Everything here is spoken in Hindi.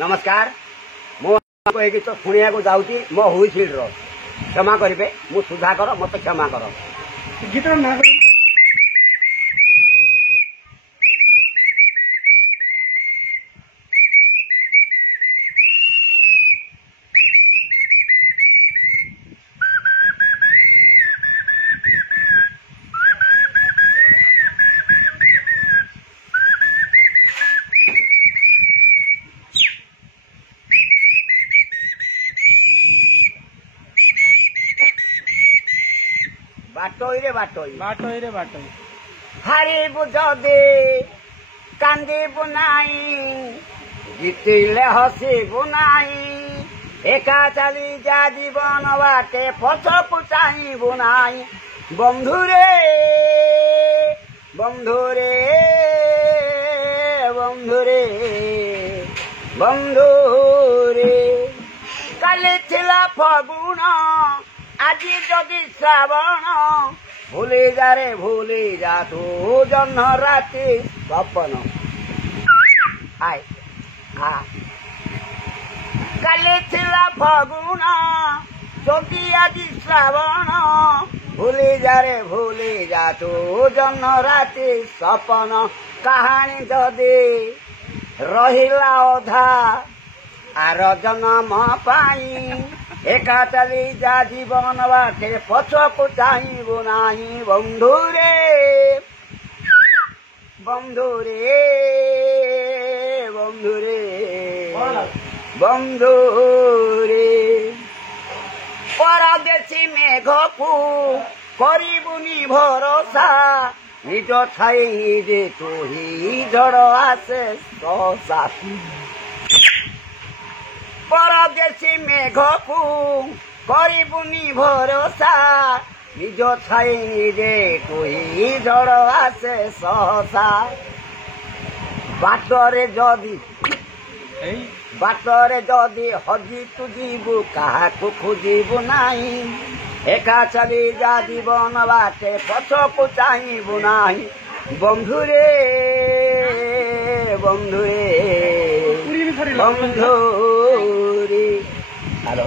नमस्कार मु गीत शुणा जाऊँगी मो हुईसिल्ड क्षमा करेंगे मु सुधाकर मत क्षमा कर गीत ना बाटोई रे बाटोई बाटोई रे बाटोई हारी बुझे कांदी बुनाई जीतिले हसी बुनाई एका चली जा जीवन बाटे पछकु चाही बुनाई बंधुरे बंधुरे बंधुरे बंधुरे काली थिला फगुण आज जदि श्रावण भूली जा तू जन्म राति सपन आय काली थिला फगुण जदि आज श्रावण भूली जा तू जन्म राति सपन कहानी जदि रहिला अधा आर जन्म पाई एका चली जा जीवन बाटे पछकु चाहबू नाही बंधुरे बंधुरे बंधुरे बंधुरे परदेशी मेघकु करिबुनी भरोसा निज छाई जे तू ही झड़ आसे सहसा परदेशी मेघकु करिबुनी भरोसा निज छाई रे तुही झड़ आसे सहसा बाटरे जदि हजी तू जीवु काहाकु खोजिबु नाही एका चली जा जीवन बाटे पछकु चाहबू नाही बंधुरे बंधुरे बंधुरे हेलो